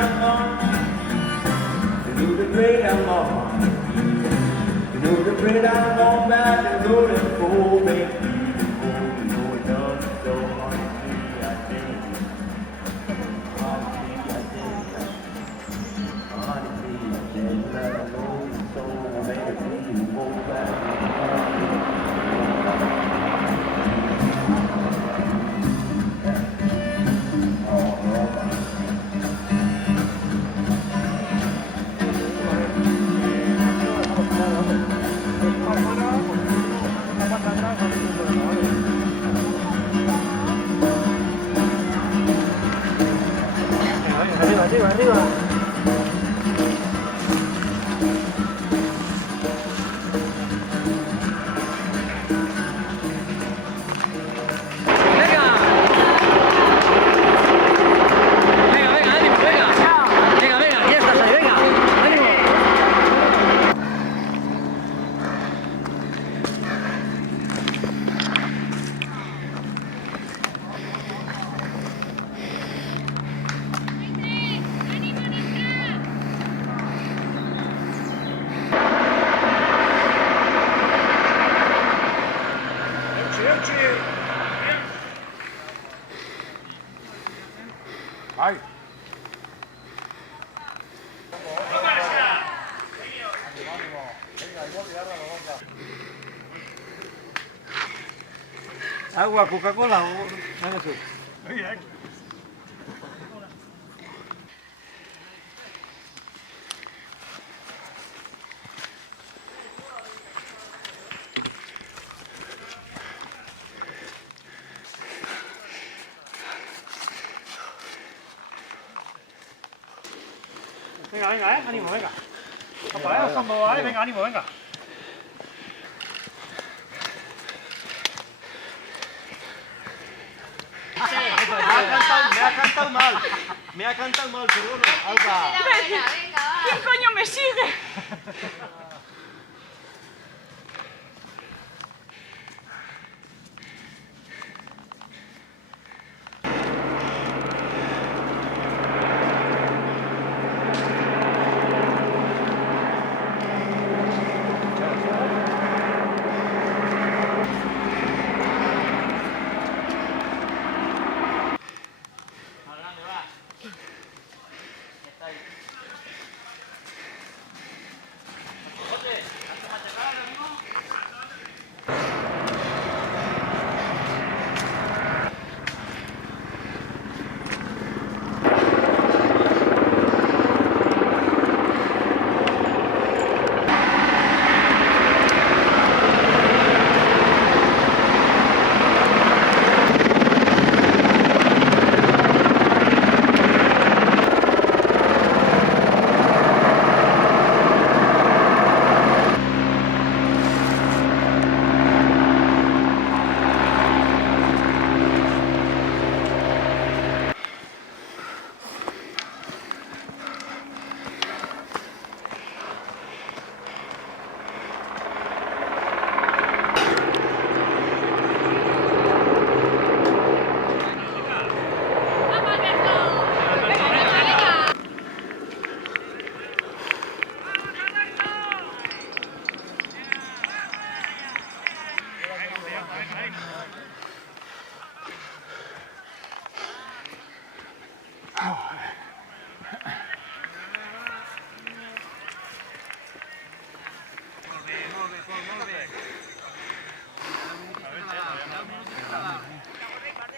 I'm gone. You know the grade I'm on. You know the grade I'm on back to rolling for baby. You know it done so honestly I think. Honestly I think. Honestly I think. Let alone so baby you go back. Arriba, arriba, arriba. Ay. Agua, Coca-Cola o eso. Venga, venga, ánimo, venga. Venga, ánimo, venga. Me ha cantado mal, perdón. Alba. ¿Quién coño me sigue?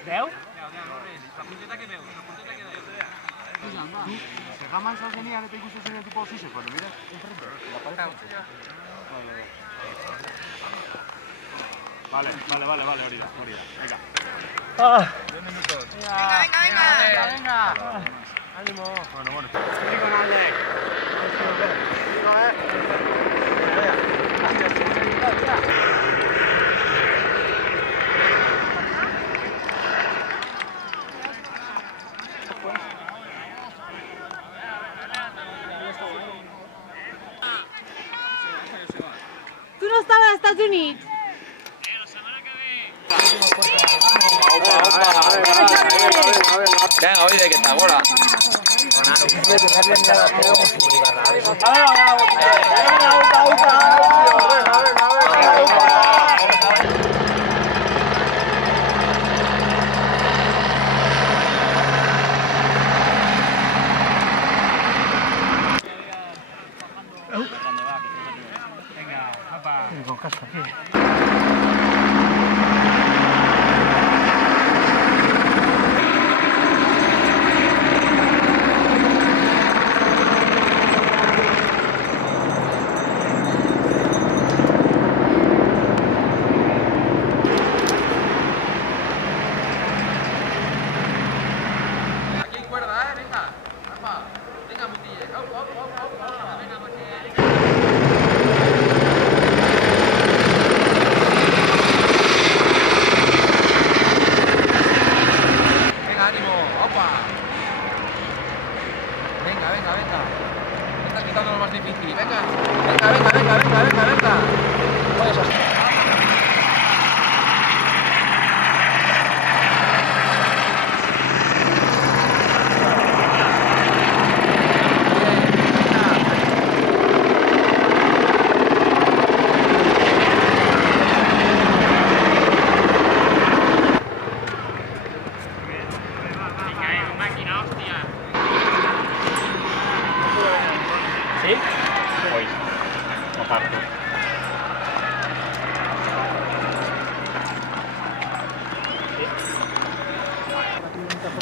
Veu? La punteta que veu, la punteta que veu. Segaman sa genial eta ikusten zen tipo fixe, cuando mira enfrente, la pared. Vale, hori da. Venga. 10 minutos. Venga. Ánimo. Bueno. Tu no estaves als Estats Units? A ver, Venga, oye, que está bola. Con casco aquí. Aquí hay cuerda, venga. Apa. Venga, Mutille. Venga, Mutille. Venga, ánimo. Opa. Venga, venga, venga. Me estás quitando lo más difícil. Venga. Venga. Puedes hacer. ¿Sí? Hoy. No parto.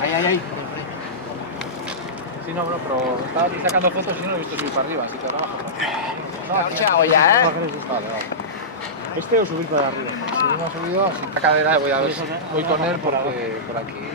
Ahí. Sí, no, pero estaba aquí sacando fotos y no lo he visto subir para arriba, así que ahora bajo. No, ¿qué hago ya, Vale. ¿Este o subir para arriba? Si no ha subido, así. La cadera voy a ver, voy con él porque por aquí.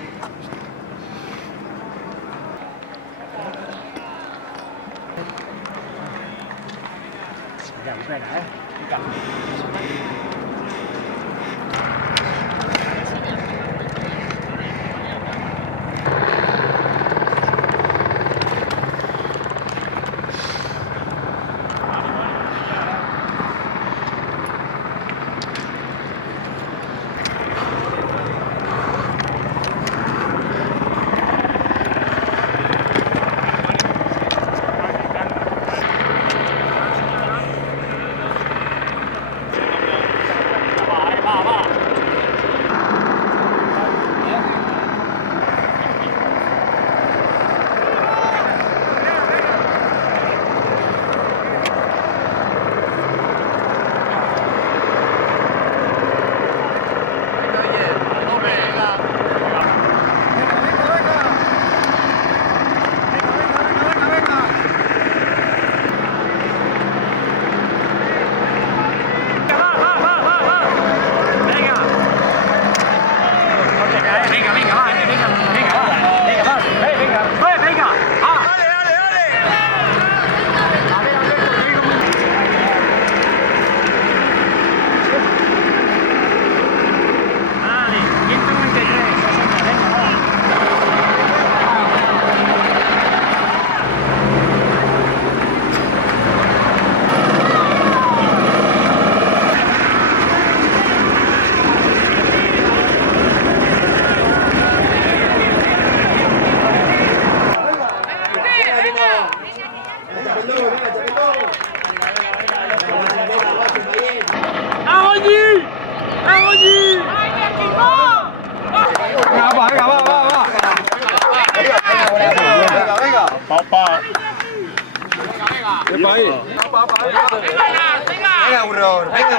Venga, burrón. Venga,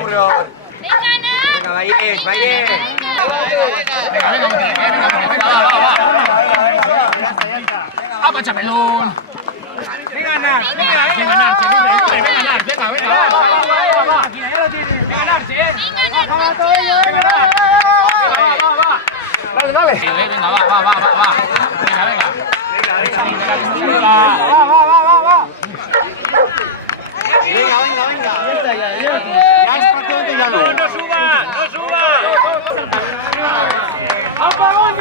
Valles. ¡Ah, Pachapelón! Venga, Nars, No suba. ¡Apagón,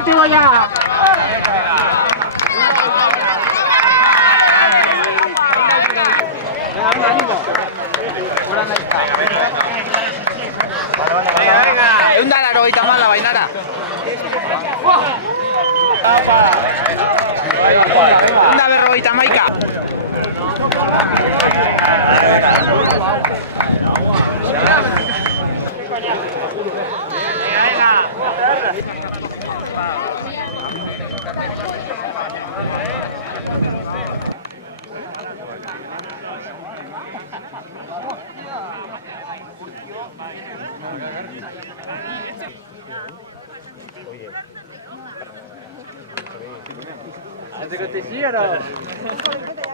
último ya. Egun da laro gaita mala bainara. Egun da berrogeita maika. ¿Te conté sí o no?